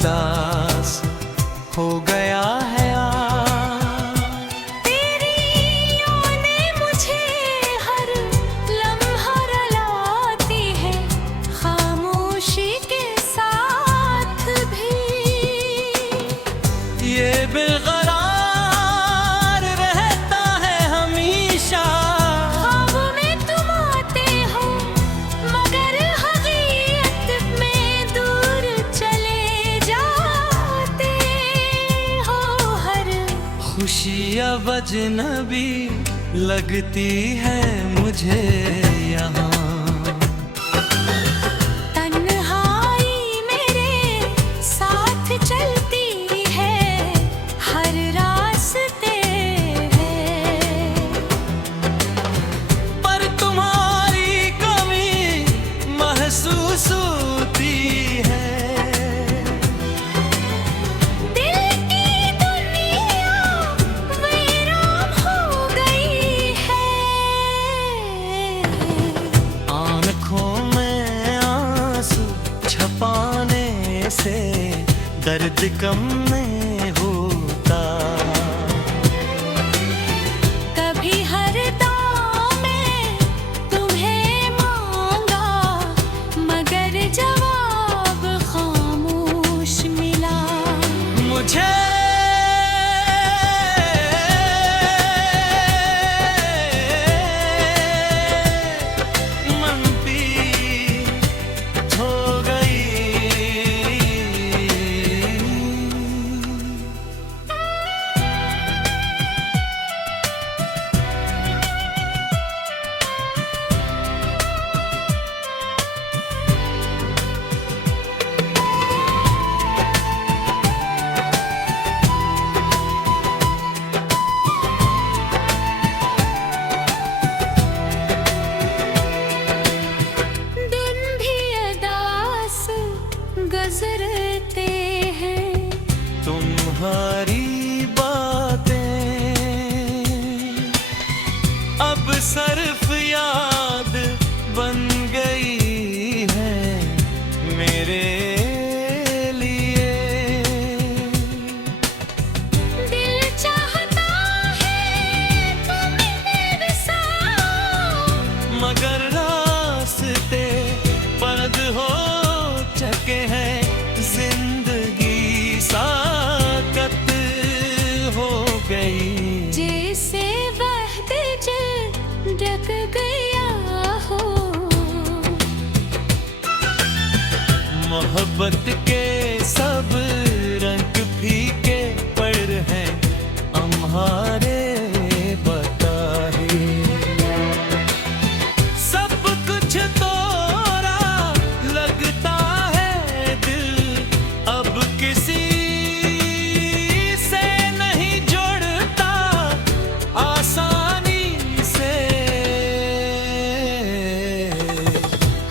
उदास हो गया है तेरी यादें मुझे हर लम्हा रुलाती है, खामोशी के साथ भी ये बेकरार रहता है हमेशा। ख्वाब में तुम आते हो मगर हकीकत में दूर चले जाते हो। हर खुशी अब अजनबी लगती है मुझे यहाँ। तन्हाई मेरे साथ चलती है, हर रास्ते है। पर तुम्हारी कमी महसूस होती है। दिल की दुनिया वीरान हो गई है। आँखों में आंसू छपाने से दर्द कम नहीं होता। कभी हर दाम में तुम्हें मांगा मगर जवाब खामोश मिला। मुझे मन पीत हो गई। दिन भी अदास गुजरते हैं, तुम्हारी बातें अब सिर्फ याद बन गई है मेरे लिए। दिल चाहता है तुम्हें विसाओ, मगर रास्ते बंद हो चुके हैं। जिंदगी साकत हो गई। जैसे वहदत ढक गया हो। मोहब्बत के सब रंग फीके पड़ हैं हमारे बताए। सब कुछ तोरा लगता है दिल अब किसी से नहीं जुड़ता आसानी से।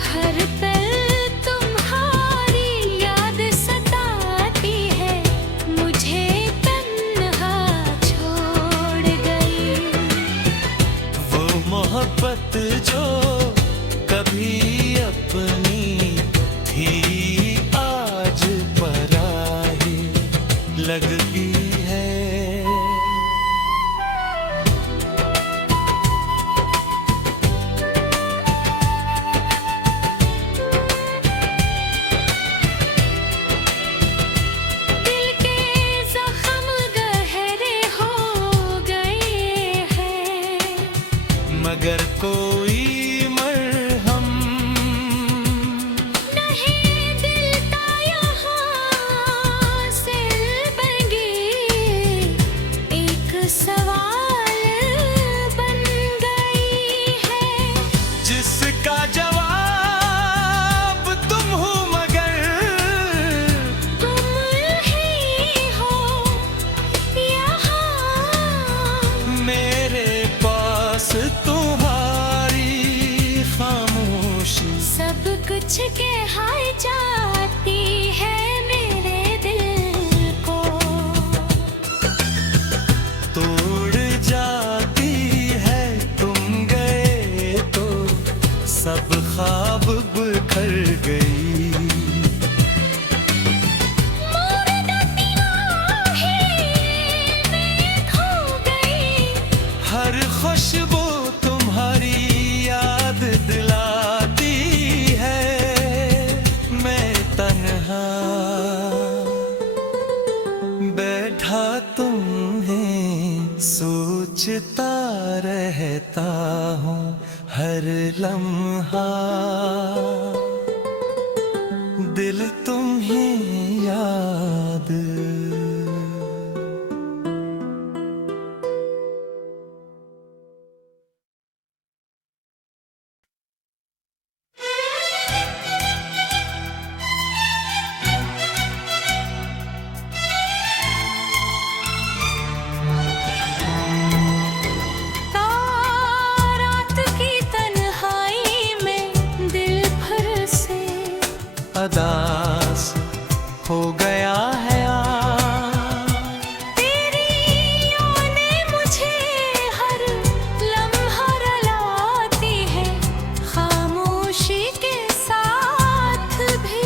हर पल तुम्हारी याद सताती है, मुझे तन्हा छोड़ गई। वो मोहब्बत जो कभी अपनी थी आज पराई लगती है। दिल के जख्म गहरे हो गए हैं, मगर कोई मरहम नहीं दिल का यहाँ से बंगी एक सवाल बन गई है। जिसका जवाब तुम हो मगर तुम ही हो यहाँ, मेरे पास तुम्हारी खामोशी सब कुछ कहा जाती है मेरे दिल को। तोड़ जाती है तुम गए तो सब ख्वाब बिखर गई। अदास हो गया है तेरी यादें मुझे हर लम्हा रुलाती है, खामोशी के साथ भी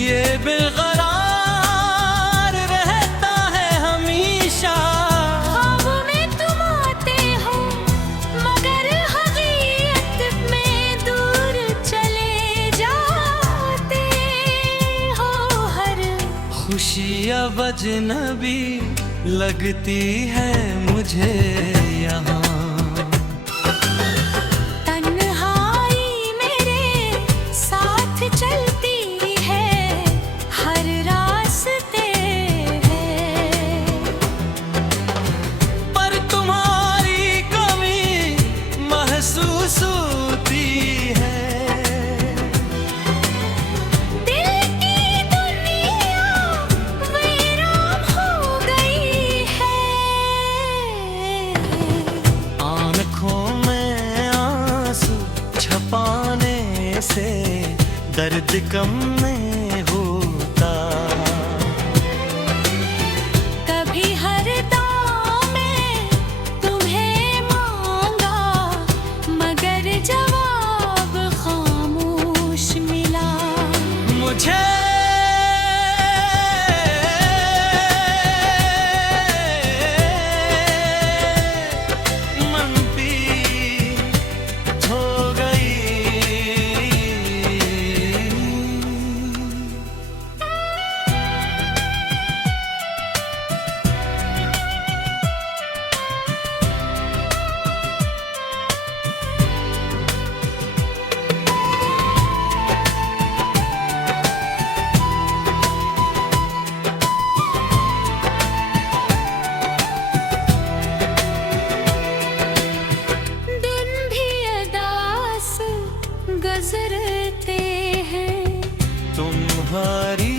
ये बेकरार रहता है हमेशा। ख्वाब में तुम आते हो मगर हकीकत में दूर चले जाते हो। हर खुशी अब अजनबी लगती है मुझे यहाँ। तन्हाई मेरे साथ चलती है, हर रास्ते है। पर तुम्हारी कमी महसूस होती है। दिल की दुनिया वीरान हो गई है। आँखों में आंसू छपाने से दर्द कम नहीं होता। कभी हर दाम में तुम्हें मांगा मगर जवाब खामोश मिला। मुझे मन पीत हो गई। दिन भी अदास गुजरते हैं, तुम्हारी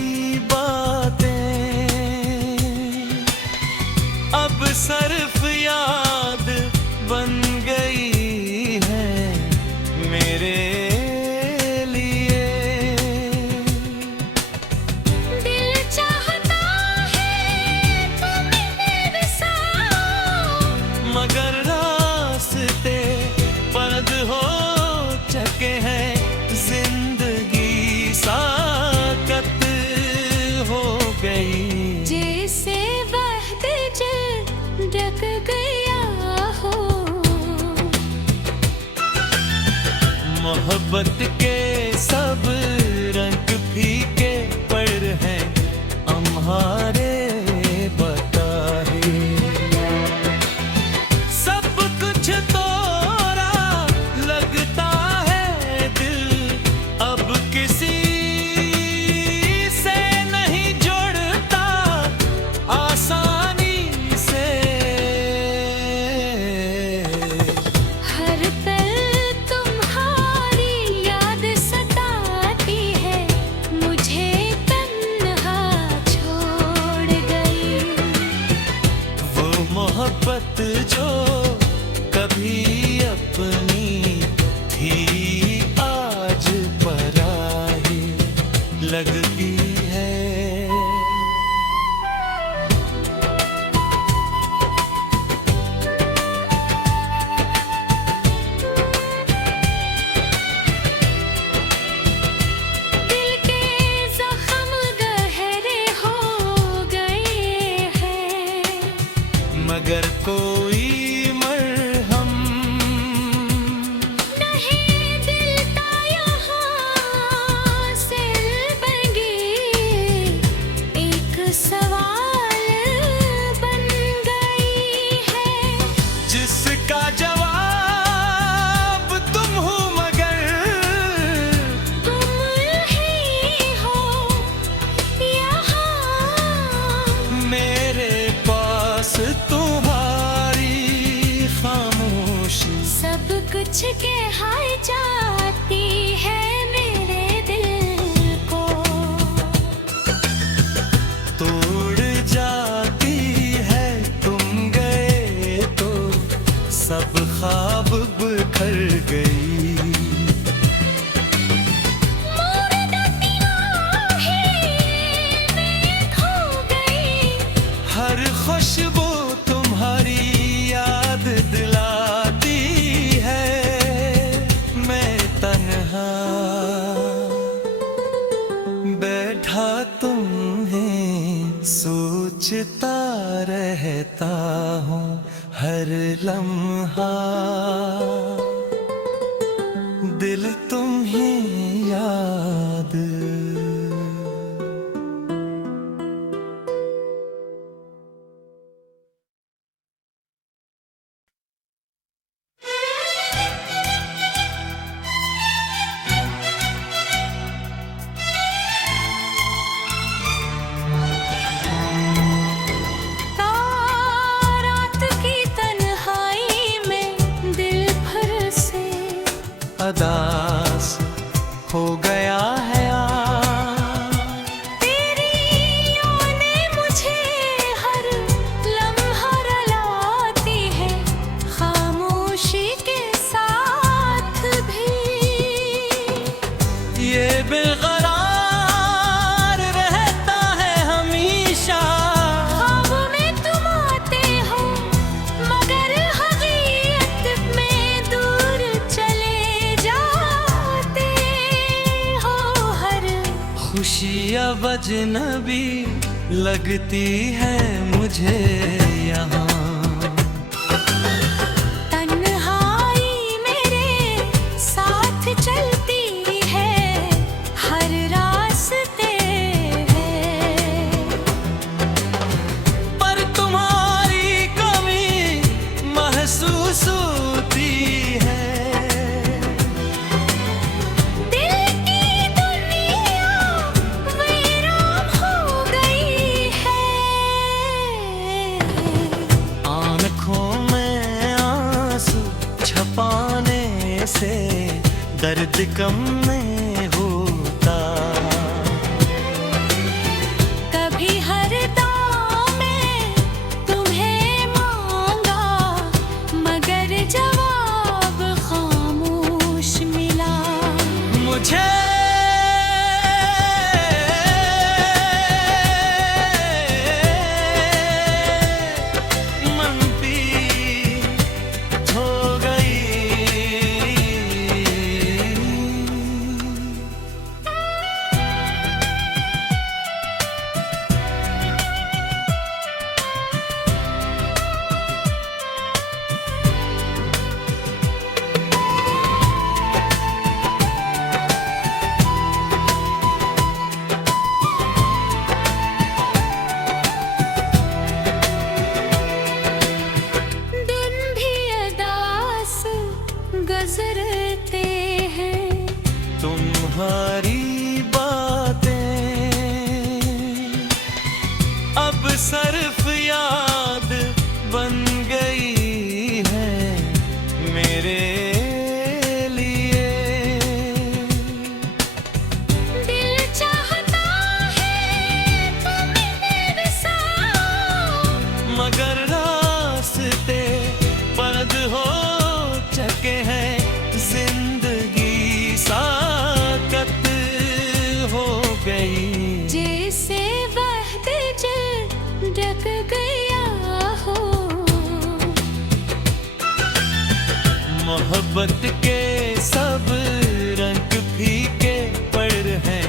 बातें अब सिर्फ याद बन गई है मेरे लिए। दिल चाहता है तुम्हें बसाओ, मगर रास्ते बंद हो चुके हैं। जिंदगी साकत हो गई। जैसे वक्त डक गया हो। मोहब्बत के सब रंग फीके पड़ हैं हमारे बताए। सब कुछ तोरा लगता है दिल अब किसी से नहीं जुड़ता आसानी से। हर पल तुम्हारी याद सताती है, मुझे तन्हा छोड़ गई। वो मोहब्बत जो कभी अपनी थी आज पराई लगती है। दिल के जख्म गहरे हो गए हैं, मगर कोई मरहम नहीं दिल का यहाँ से बन सोचता रहता हूँ हर लम्हा, दिल तुम्हें याद। रात की तन्हाई में दिल भर से अदास हो गया है तेरी यादें मुझे हर लम्हा रुलाती है, खामोशी के साथ भी ये बेकरार रहता है हमेशा। ख्वाब में तुम आते हो मगर हकीकत में दूर चले जाते हो। हर खुशी अब अजनबी लगती है मुझे यहाँ। तन्हाई मेरे साथ चलती है, हर रास्ते है। पर तुम्हारी कमी महसूस होती है। दिल की दुनिया वीरान हो गई है। आँखों में आंसू छपाने से दर्द कम नहीं होता। कभी हर दाम में तुम्हें मांगा मगर जवाब खामोश मिला। मुझे मनपीत हो गई। दिन भी अदास गुजरते हैं, तुम्हारी बातें अब सिर्फ याद बन गई है मेरे लिए। दिल चाहता है तुम्हें बसाओ, मगर रास्ते बंद हो चुके हैं। जिंदगी साकत हो गई। जैसे वक्त डक गया हो। मोहब्बत के सब रंग फीके पड़ हैं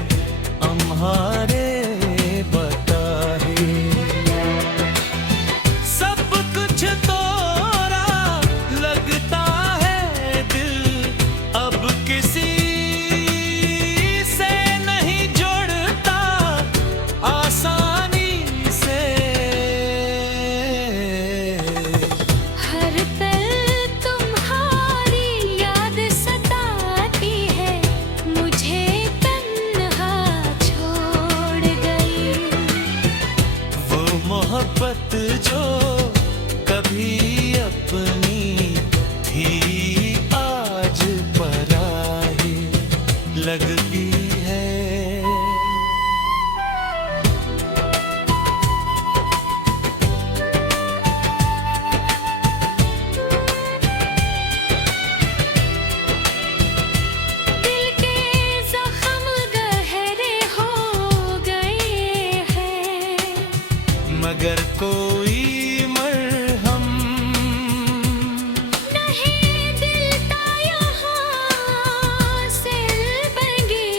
हमारे बताए। सब कुछ तोरा लगता है दिल अब किसी से नहीं जुड़ता आसानी से। हर पल तुम्हारी याद सताती है, मुझे तन्हा छोड़ गई। वो मोहब्बत जो कभी अपनी थी आज पराई लगती है। दिल के जख्म गहरे हो गए हैं, मगर कोई मरहम नहीं दिल का यहाँ से बंगी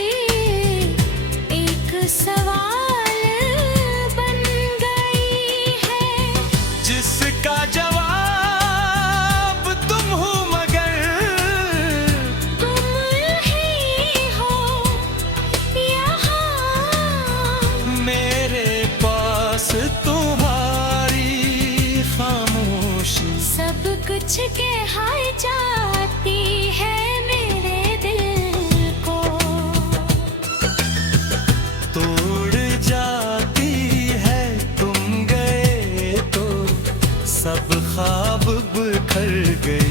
कुछ के हाय जाती है मेरे दिल को, तोड़ जाती है तुम गए तो सब ख्वाब बिखर गई।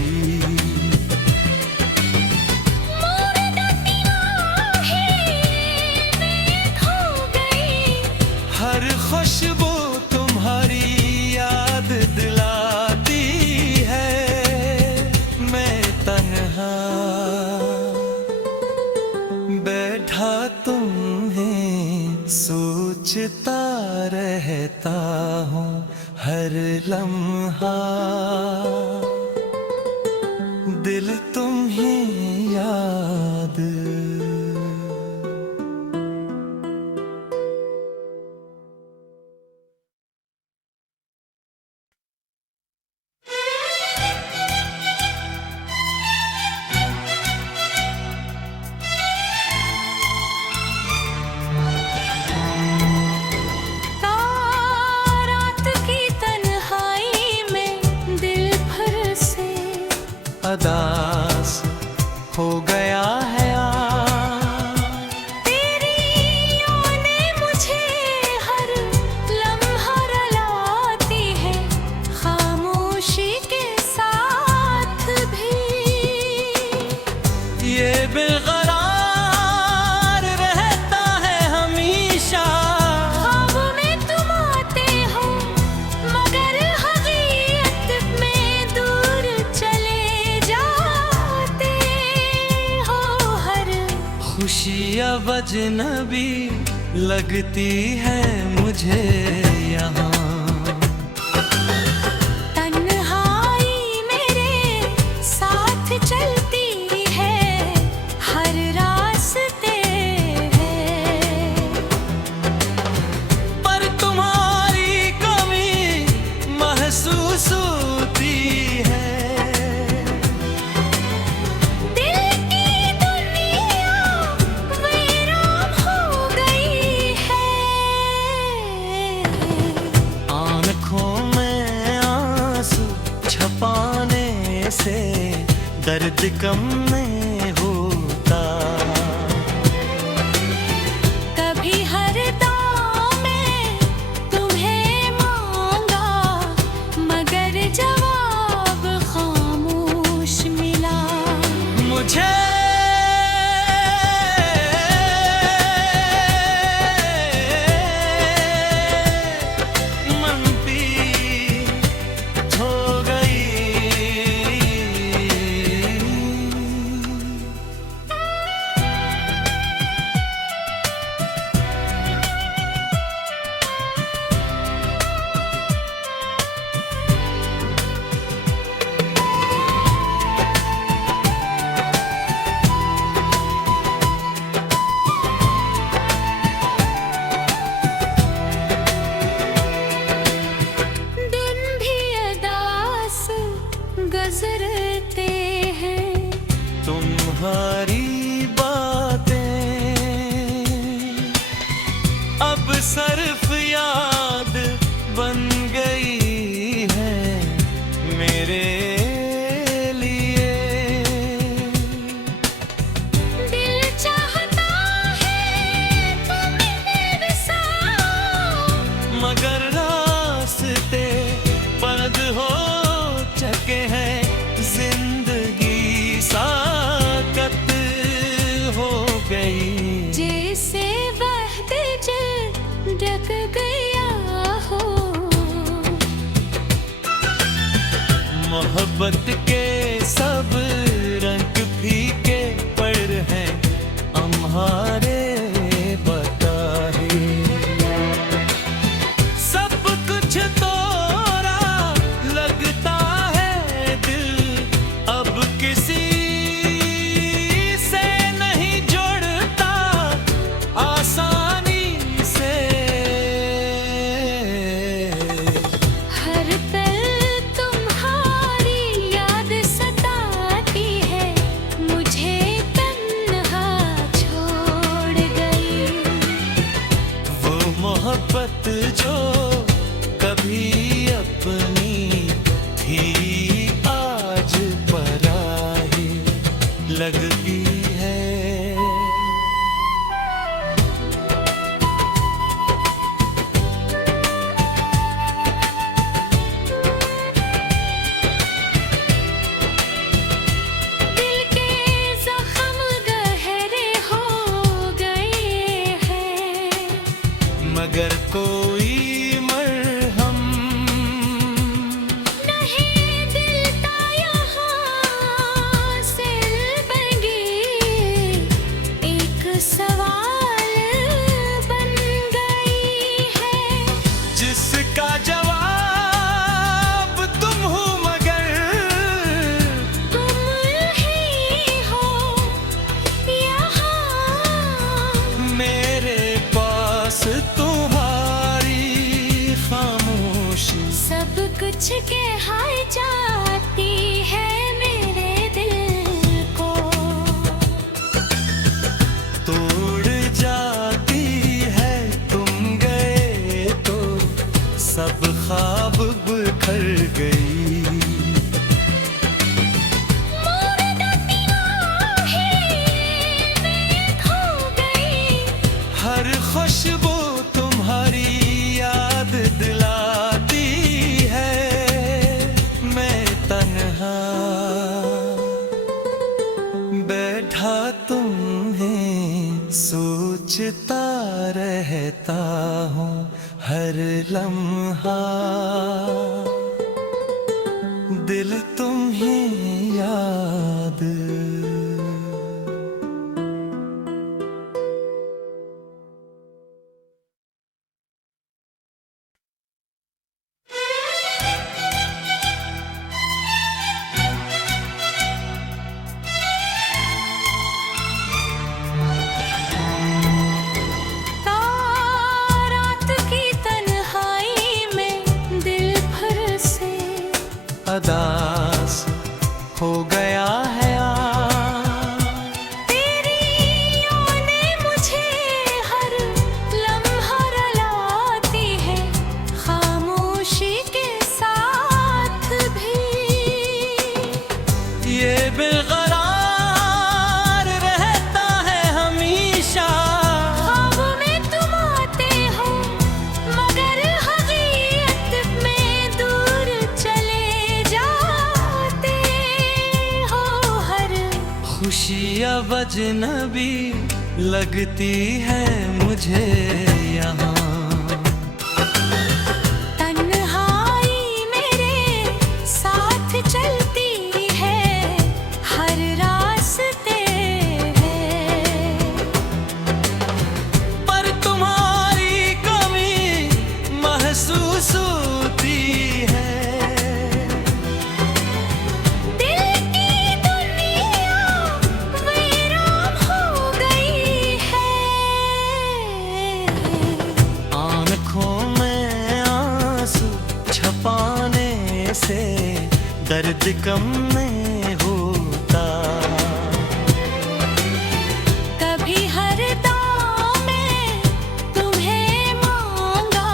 हर खुशबू तुम्हारी याद दिलाती है, मैं तन्हा बैठा तुम्हें सोचता रहता हूँ हर लम्हा, दिल तुम्हें याद। अदास हो गया है तेरी यादें मुझे हर लम्हा रुलाती है, खामोशी के साथ भी ये बेकरार रहता है हमेशा। ख्वाब में तुम आते हो मगर हकीकत में दूर चले जाते हो। हर खुशी अब अजनबी लगती है मुझे यहाँ, तन्हाई मेरे साथ चलती है हर रास्ते है। पर तुम्हारी कमी महसूस होती है। दिल की दुनिया वीरान हो गई है, आँखों में आंसू छपाने से दर्द कम नहीं होता। कभी हर दाम में तुम्हें मांगा मगर जवाब खामोश मिला। मुझे मनती हो गई। दिन भी अदास गुजरते हैं, तुम्हारी बातें अब सिर्फ याद बन गई है मेरे लिए। दिल चाहता है तुम्हें बसाओ मगर रास्ते बंद हो चुके हैं, जिंदगी साकत हो गई। जैसे वहदत ढक गया हो, मोहब्बत के सब रंग फीके पड़ हैं हमारे बताए। सब कुछ तोरा लगता है दिल अब किसी से नहीं जुड़ता आसानी से। हर पल तुम्हारी याद खुशबू तुम्हारी याद दिलाती है। मैं तन्हा बैठा तुम्हें सोचता रहता हूँ हर लम्हा, दिल तुम्हें याद। रात की तन्हाई में दिल भर से अदास हो गया है तेरी यादें मुझे हर लम्हा रुलाती है, खामोशी के साथ भी। ये बेकरार रहता है हमेशा। ख्वाब में तुम आते हो मगर हकीकत में दूर चले जाते हो। हर खुशी अब अजनबी लगती है मुझे यहाँ। तन्हाई मेरे साथ चलती है, हर रास्ते है। पर तुम्हारी कमी महसूस होती है। दिल की दुनिया वीरान हो गई है। आँखों में आंसू छपाने से दर्द कम नहीं होता। कभी हर दाम में तुम्हें मांगा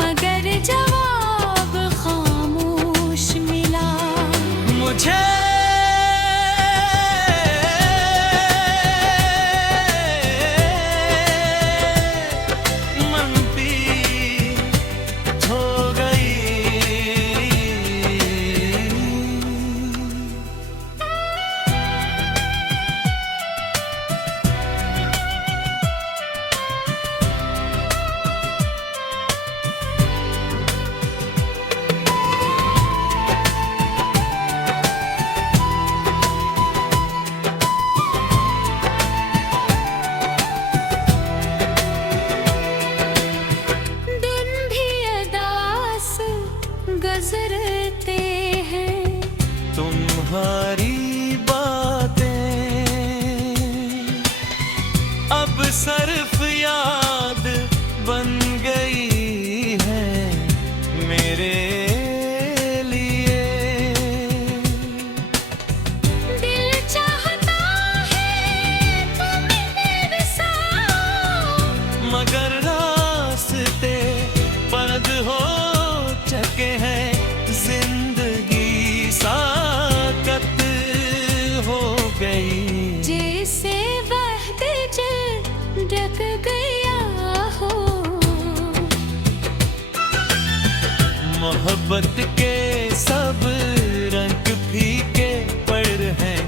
मगर जवाब खामोश मिला। मुझे मन पीत हो गई। दिन भी अदास गुजरते हैं, तुम्हारी बातें अब सिर्फ याद बन गई है मेरे लिए। दिल चाहता है तुम्हें बसाओ, मगर रास्ते बंद हो चुके हैं। जिंदगी साकत हो गई। जैसे वक्त ढक गया हो। मोहब्बत के सब रंग फीके पड़ हैं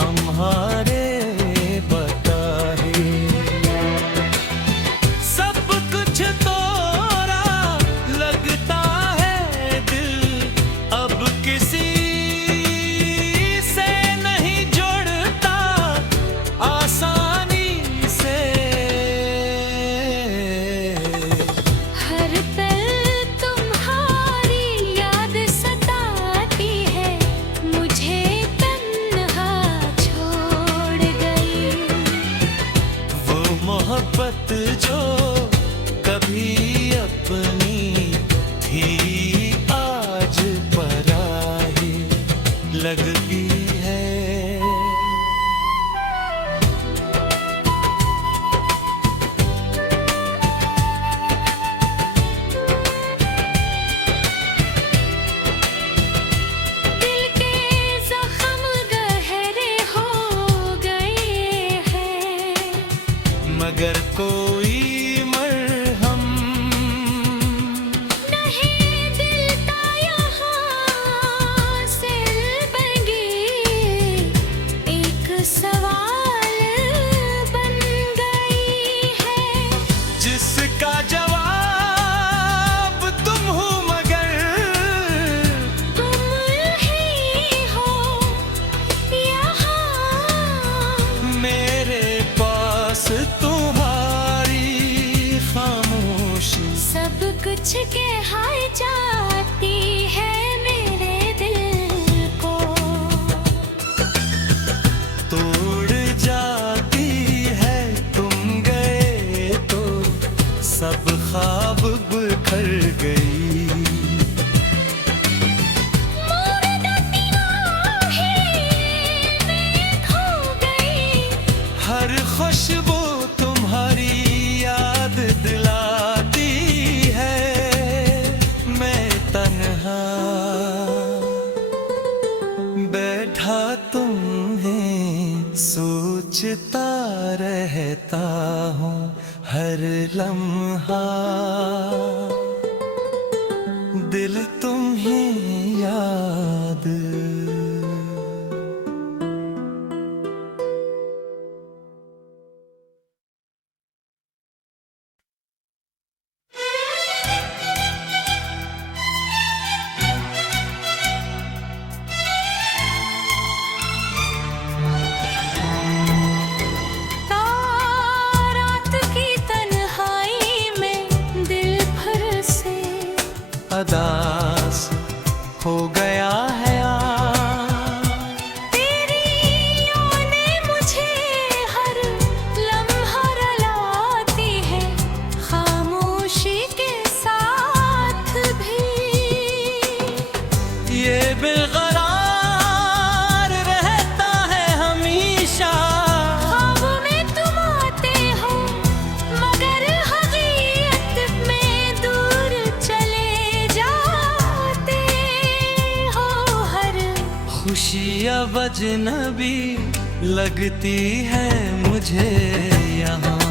हमारे बताए। सब कुछ तोरा लगता है दिल, अब किसी से नहीं जुड़ता आसानी से। हर पल तुम्हारी याद सताती है, मुझे तन्हा छोड़ गई। वो मोहब्बत जो कभी अपनी थी आज पराई लगती है। दिल के जख्म गहरे हो गए हैं, मगर कोई के हाय जाती है मेरे दिल को, तोड़ जाती है तुम गए तो सब ख्वाब बिखर गई। मोर डाटी आहें में खो गई, हर खुशबू तुम्हारी याद दिलाती है। मैं तन्हा बैठा तुम्हें सोचता रहता हूँ हर लम्हा, दिल तुम्हें याद। रात की तन्हाई में दिल भर से अदास हो गया है तेरी यादें मुझे हर लम्हा रुलाती है, खामोशी के साथ भी ये बेकरार रहता है हमेशा। ख्वाब में तुम आते हो मगर हकीकत में दूर चले जाते हो। हर खुशी अब अजनबी लगती है मुझे यहाँ।